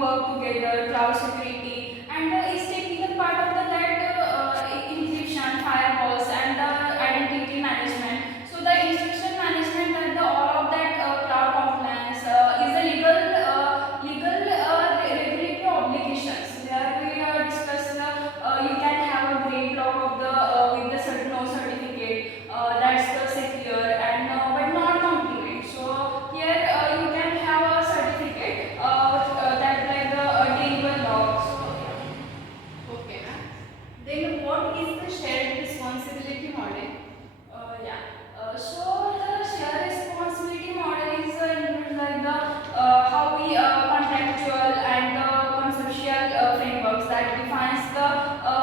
work together, cloud security, and is taking the part of the that encryption, firewalls, and the identity management. So the encryption management and the all of that cloud compliance is a legal regulatory obligations. Where we discuss you can have a great log of the with the no certificate that's the secure and but not complete. So here you can have a certificate that like the deliver log. So Okay, ma'am. Then what is the shared responsibility model? So the share responsibility model is like the how we contractual and the conceptual frameworks that defines the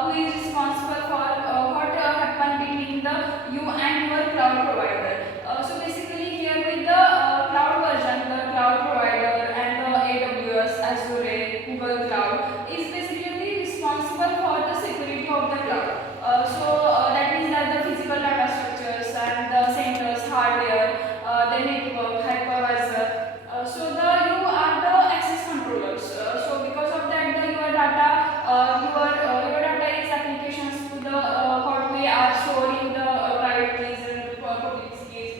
who is responsible for what happen between the you and your cloud provider. So basically here with the cloud version, the cloud provider and the AWS, Azure, Google Cloud is basically responsible for the security of the cloud. That means that the physical data structures and the centers, hardware, the network, hypervisor. You are the access controllers. So because of that, your data is applications to the what we are stored in the private keys and public keys.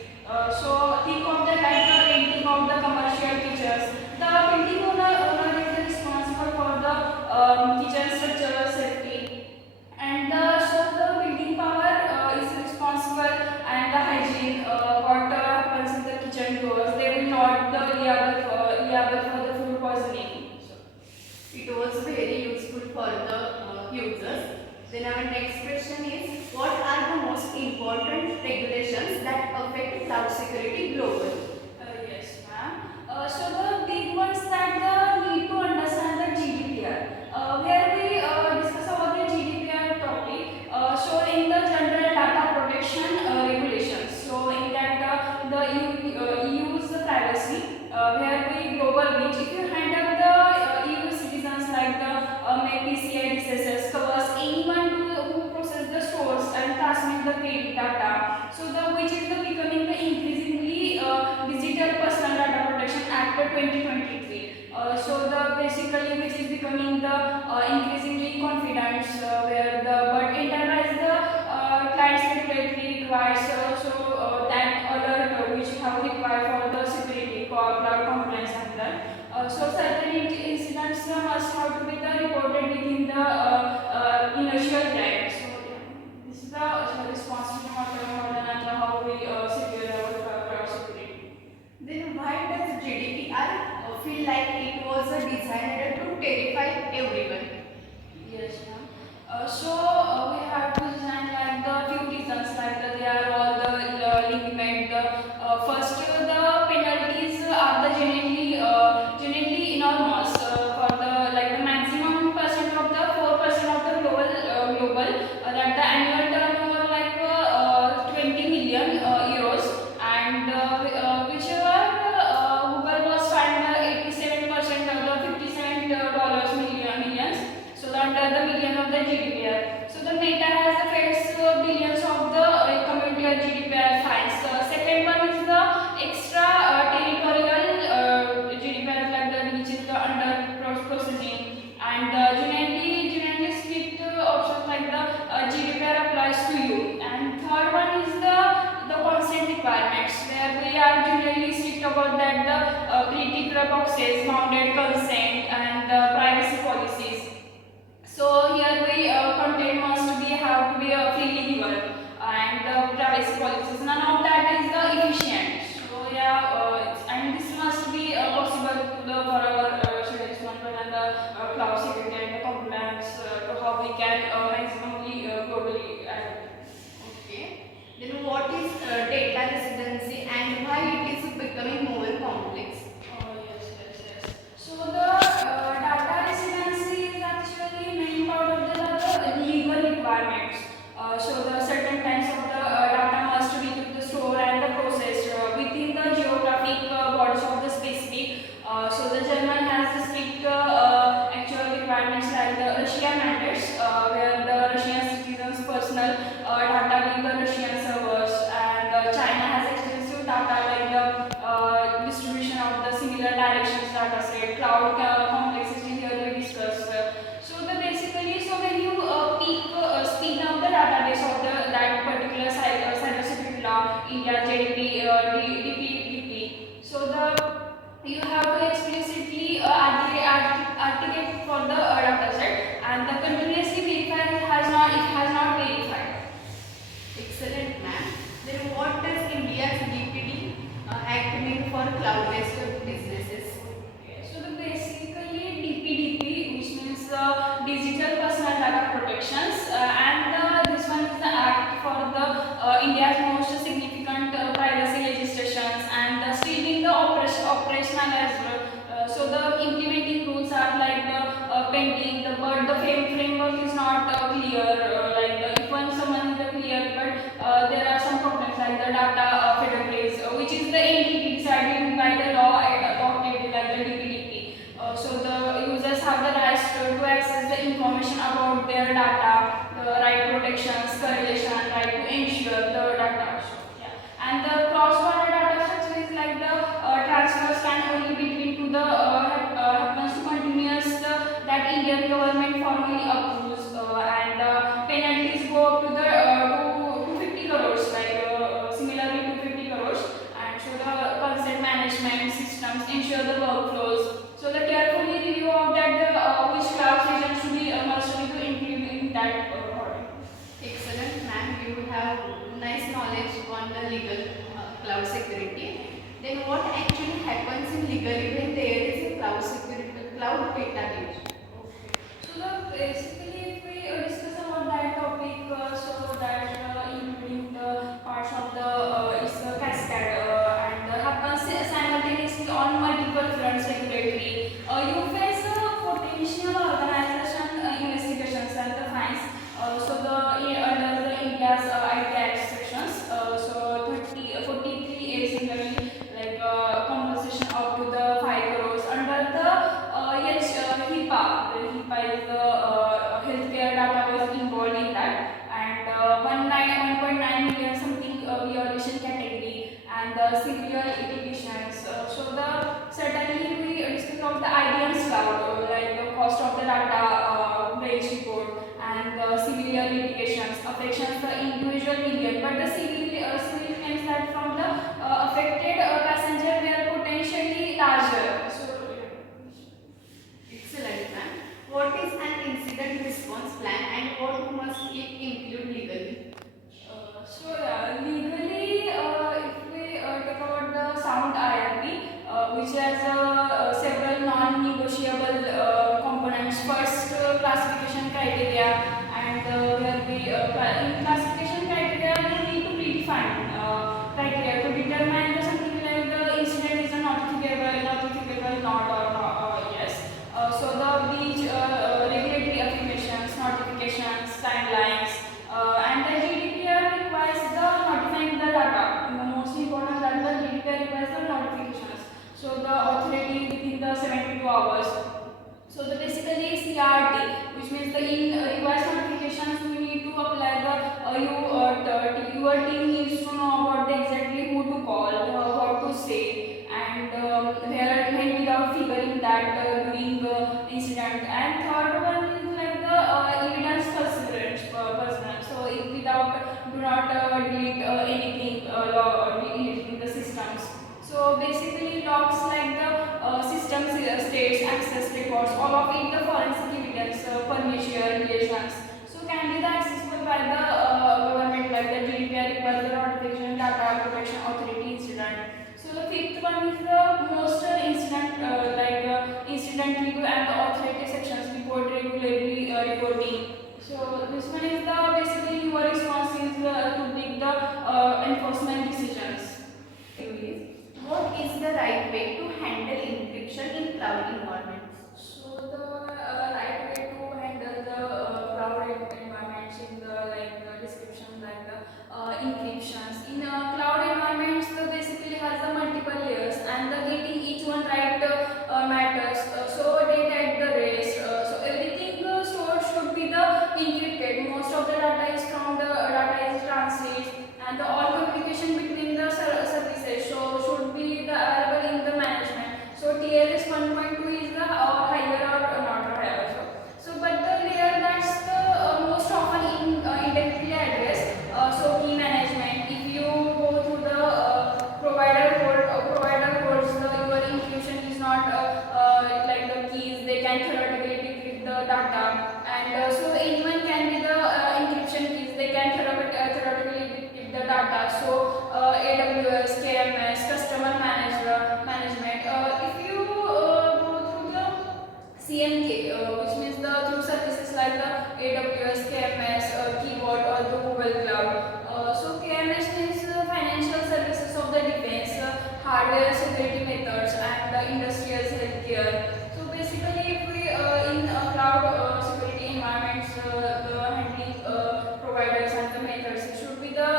Think of the like the renting of the commercial features. The building owner is responsible for the kitchen structural safety, and the building power is responsible and the hygiene. What happens in the kitchen doors, they will not the liable for the food poisoning. It was very useful for the users. Then our next question is, what are the most important regulations that affect cloud security globally? Yes, ma'am. The big ones that need to understand the GDPR, where we discuss about the GDPR topic. In the general data protection regulations. So in that the EU's privacy, where we global reach. If you hand up the EU citizens like the PCI DSS covers anyone who process the stores and transmit the credit data. Which is the becoming the increasingly Digital Personal Data Protection Act 2023. Basically which is becoming the increasingly confident where the but enterprise the clients regulatory requires that alert which have required for the security cloud compliance and that. Certain incidents must have to be reported within the initial time. This is the responsibility model and how we secure our cloud security. Then why does GDPR feel like it was designed to terrify everyone? Yes, ma'am. We have to design like the few reasons like they are all the limit. First, the penalties are the genuinely enormous for the like the maximum percent of the 4% of the global that the annual turnover like 20 million euros, and whichever Google was fined 87% of the 57 dollars millions. Under the million of the GDPR. The Meta has faced billions of the community GDPR fines. Second one is the extra territorial GDPR like the which is the under processing, and genuinely strict options like the GDPR applies to you. And third one is the consent requirements where we are generally strict about that the critical boxes, bounded consent, and privacy policies. Here we content must be have to be freely given, and privacy policies. None of that is the efficient. And this must be possible to the for our students and the cloud security and the compliance to how we can maximally globally. Okay. Then what is data residency and why it is becoming more complex? Yes. The data residency is actually main part of the legal requirements. The certain kinds of the data must be to the store and the processed within the geographic borders of the specific. The German has the strict actual requirements like the Russia mandates, where the Russian citizens' personal data in the Russian servers, and China has extensive data like the distribution of the similar directions data set, cloud complexity operational as well. So the implementing rules are like the pending, but the framework is not clear. If one someone is clear, but there are some problems like the data federales, which is the entity decided by the law adopted like the DPDP. So the users have the right to access the information about their data, the right protections, correlation, right to ensure the data. So, yeah. And the cross-border data structure is like the transfers can only between to the happens to continuous that Indian government formally approves, and penalties go up to the to 50 crores, similarly to 50 crores. And so the consent management systems ensure the workflows. So the carefully review of that which cloud station should be must be to include in that audit. Excellent, ma'am. You have nice knowledge on the legal cloud security. Then what actually happens in legally when there is a cloud security, cloud data breach? So basically, if we discuss about that topic, so that including the parts of the is cascade and happens simultaneously on multiple fronts regulatory. You face potential organization investigations and the fines. So the under the India's IT Act sections, so 43 is similarly compensation up to the 5 crores under the HIPAA. The HIPAA is the healthcare data was involved in that, and 1.9 million something violation category and the severe litigations. So the certainly we discuss about the IBM's cloud, like the cost of the data breach report and the severe litigations affections the individual million, but the civil claims that from the affected passenger were potentially larger. So Excellent, ma'am. What is an incident response plan and what must it include legally? Legally, if we talk about the sound IRP, which has several non-negotiable components. First, classification criteria, and where we in classification criteria we need to predefine criteria to determine the something like the incident is a notifiable, not or not, yes. So the breach, regulatory affirmations, notifications, timelines, and the GDPR requires the notifying the data. And the most important that the GDPR requires the notifications. So the authority within the 72 hours. So the basically CRT, which means the in requires notifications, we need to apply your team needs to know about the exactly who to call, what to say, and where when without figuring that during the incident. And third one is like the evidence perseverance, personal. So if without do not delete anything, deleting the systems. So basically logs like the systems states, access records, all of it the forensic evidence, permission, relations. So can be the accessible by the government like the GDPR requires the notification, data protection authority incident. So the fifth one is the most incident review and the authority sections report regularly reporting. So this one is the basically your response is to take the enforcement decisions. What is the right way to handle encryption in cloud environments? So the right way to handle the cloud environments in the description like the encryptions in cloud environments basically has the multiple layers and the getting each one right matters. So data at the rest. So everything stored should be the encrypted. Most of the data is from the data is transit and the all communication between the services so should be the available in the management. So TLS 1.2 is the higher or not higher. So but the layer that's the most often indirectly addressed. So key management. If you go through the provider holds your encryption is not like the keys. They can theoretically decrypt the data, and so anyone can be the encryption keys. They can theoretically decrypt the data. So AWS, KMS, customer management. If you go through the CMK, which means the through services like the AWS, KMS, Keyboard or the Google Cloud. So KMS means financial services of the defense, hardware security methods, and the industrial healthcare. So basically, if we in cloud security environments, the handling providers and the methods should be the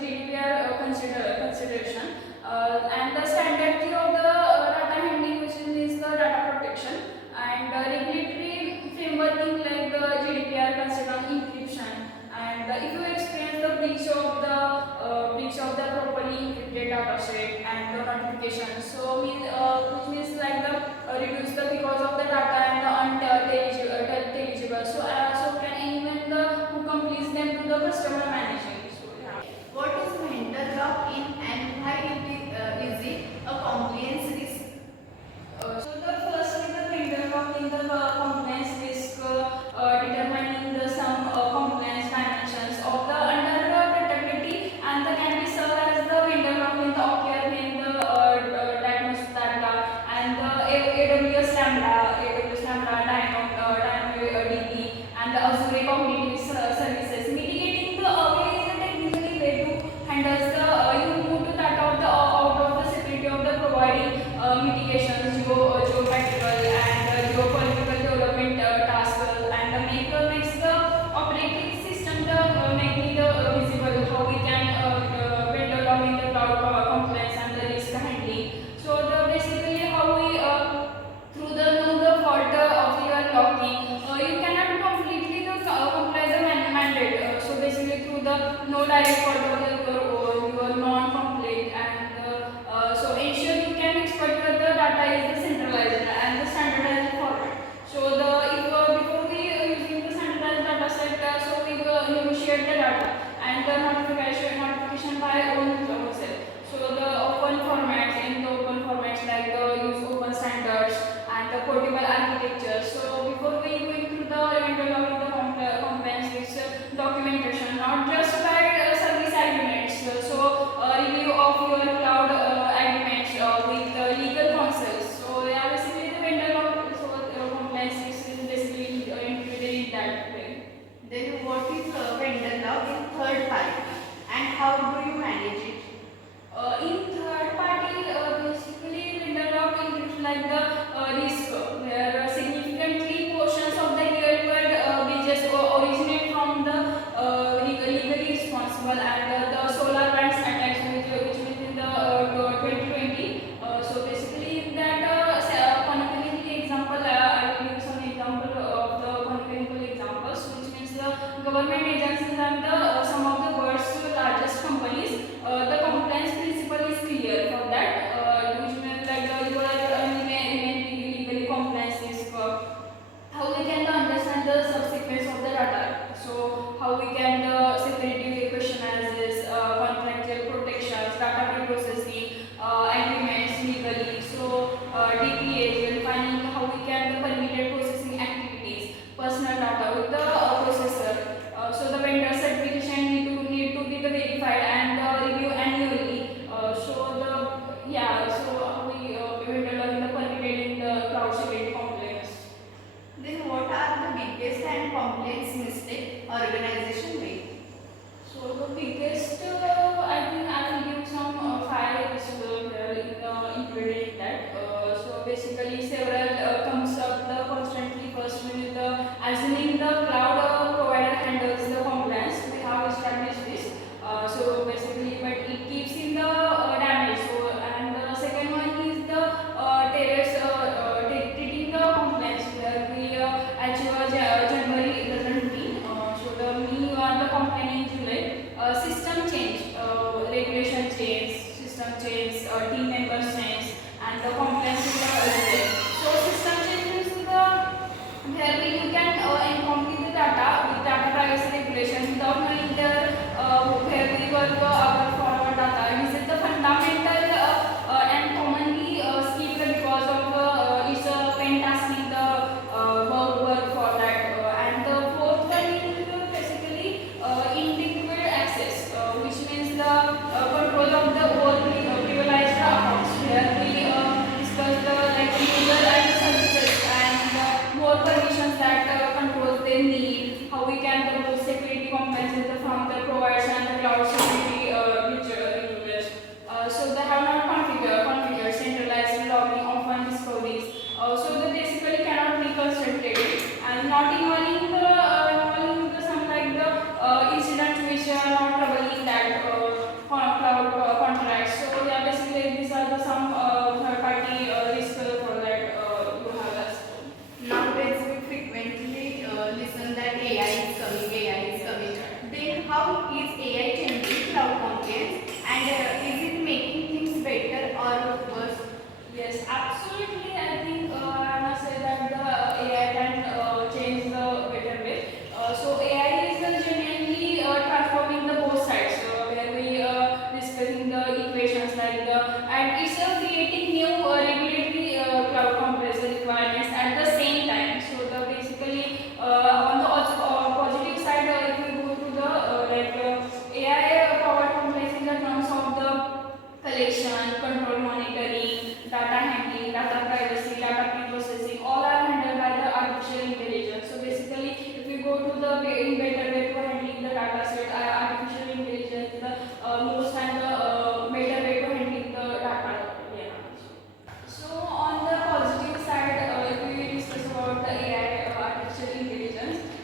GDPR consideration, and the standard key of the data handling, which is the data protection, and regulatory frameworking like the GDPR consider encryption. And if you experience the breach of the properly encrypted data set and the notification, so which means like the reduce the because of the data and the unintelligible. So can anyone the who completes them to the customer managing. So yeah. What is vendor lock-in and why is it a compliance risk? So the first is the vendor lock in the compliance risk, determining the some compliance dimensions of the under protectability, and the can be served as the vendor lock in the occur when the diagnostic data and the AWS Lambda, DynamoDB, and the Azure Cognitive Services, mitigating the way is a technically way to handle the you move to data of the out of the security of the providing mitigations, geopolitical and geopolitical development tasks, and makes the operating system the make the visible how we can build along in the cloud compliance and the risk handling. So the basically how we through the know the fault of your locking, you cannot completely comply the mandate. So basically through the no direct fault of your non-complete, and so ensure you can expect that the data is the centralized and the standardized format. So the if before we using the standardized data set, so we negotiate the data and the notification by own self. So the open formats, in the open formats like the use open standards and the portable architecture. So before we going through the vendor lock in the compliance with documentation, not just by service agreements. So review of your cloud agreements with legal counsels. So yeah, basically the vendor lock so compliance is basically included in that way. Then what is vendor lock in third party and how do you manage it? In third party, basically vendor lock includes like the risk where significantly portions of the real world breaches originate from the legally responsible, and the solar panels attacks which within the 2020. So basically in that concurrently example, I will give some example of the concurrently examples, which means the government agencies and the some of the world's largest companies. The compliance principle is clear for that, which means like you are remain legally compliance is how we can understand the subsequence of the data. So how we can the security question as is contractual protections, data pre-processing, agreements legally. So DPA, and finally how we can the permitted processing activities, personal data with the processor. So the vendor certification need to be the verified and review annually. So the yeah, so we vendor lock in the permitted in the cloud security compliance. Then what are the biggest and compliance mistake organization make? So the biggest, I think I will give some five included in that. So basically several comes up the constantly first with the assuming the cloud provider handles the compliance. We have established this. So basically, but it keeps in the damage. So and the second one is the treating the compliance where we achieve January doesn't mean. So the me or the company in July system change.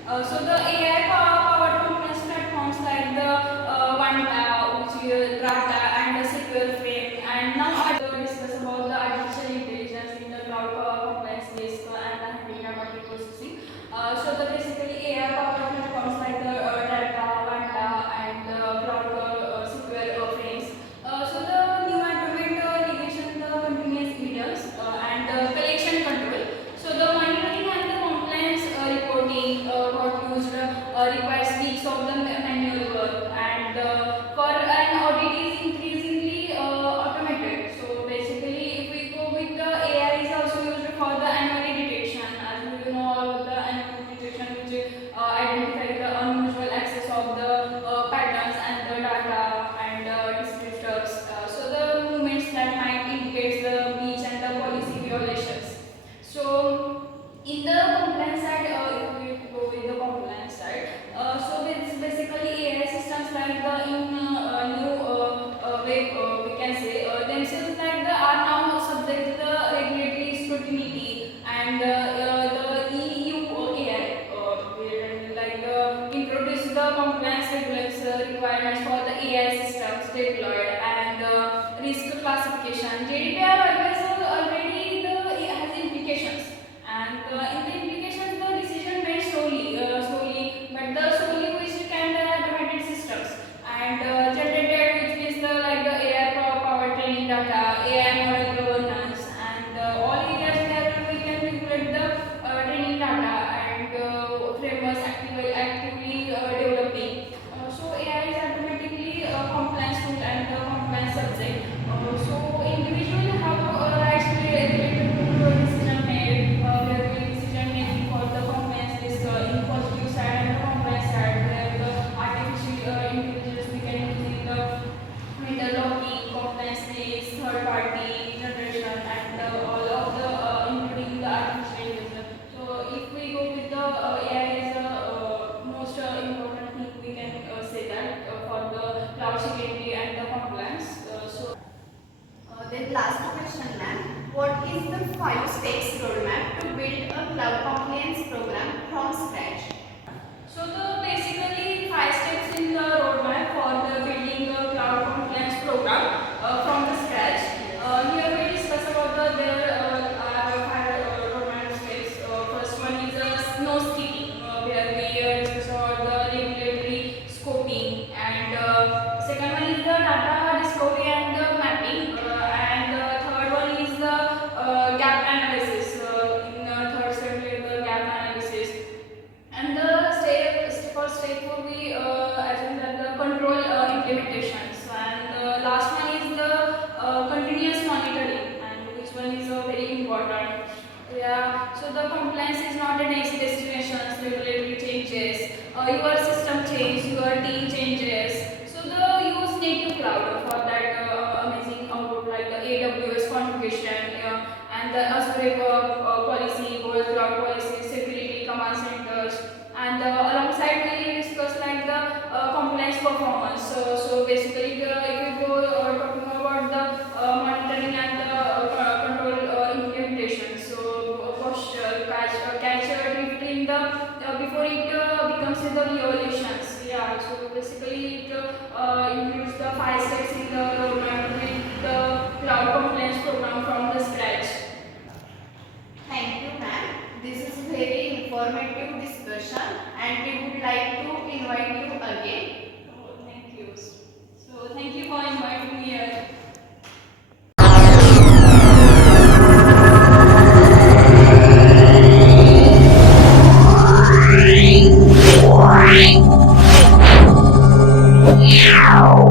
So the AI powered compliance platforms like the Vanta, which is Rata, and the Secure Frame. And now I will discuss about the artificial intelligence in the cloud compliance risk and the handling and multi-processing. So the basically AI powered platforms like the Rata, Vanta, and the cloud secure frames. So the new automate negation, the continuous evidence, and the collection control. So the monitoring and the compliance reporting got used requires weeks of the manual work, and for an audit is increasingly automated. So basically, if we go with the AI is also used for the anomaly detection, as you know all the anomaly detection which identify the unusual access of the patterns and the data and descriptors. So the movements that might indicate the breach and the policy violations. So in the compliance side, if we go with the compliance side, so it's basically AI systems like the in new way we can say themselves like the are now subject to the regulatory scrutiny and the EU AI like introduce the compliance requirements for the AI systems deployed and risk classification. GDPR always already has implications, and in the implications the decision made slowly, but the solely which can the automated systems and generated which is the like the AI power training data, AI model governance, and all areas where we can regulate the training data and frameworks actively developing. So AI is automatically compliance tool and compliance subject. So individuals have rights to related to decision made, where the decision making for the compliance is in positive side and the compliance side, where the artificial intelligence we can use in the interlocking, compliance risk, third party generation, and all of the including the artificial intelligence. So if we go with the AI is the most important thing we can say that for the cloud security and the compliance. Then last question, ma'am. What is the 5 steps roadmap to build a cloud compliance program from scratch? So the basically 5 steps in the roadmap for the building a cloud compliance program from the scratch. Here we discuss about the there are 5 roadmap steps. First one is snow skipping, where we discuss about the regulatory scoping, and second one is the data discovery and the mapping, and third one is the gap analysis. In third step, we have the gap analysis. And the first step will be assume that the control implementations, and the last one is the continuous monitoring, and which one is very important. Yeah, so the compliance is not a destination, regulatory changes, your system changes, your team changes. So the use native cloud for that amazing output like the AWS configuration and the Azure policy, Google Cloud policy, security command centers, and alongside we discuss like the compliance performance. So basically if you go talking about the monitoring and the control implementation. So posture, catch drift in the before it becomes in the violations. Yeah. So basically it includes the 5 steps in the roadmap with the cloud compliance program from the scratch. Thank you, ma'am. This is very informative discussion, and we would like to invite you again. Oh, thank you. So thank you for inviting me here. Wow.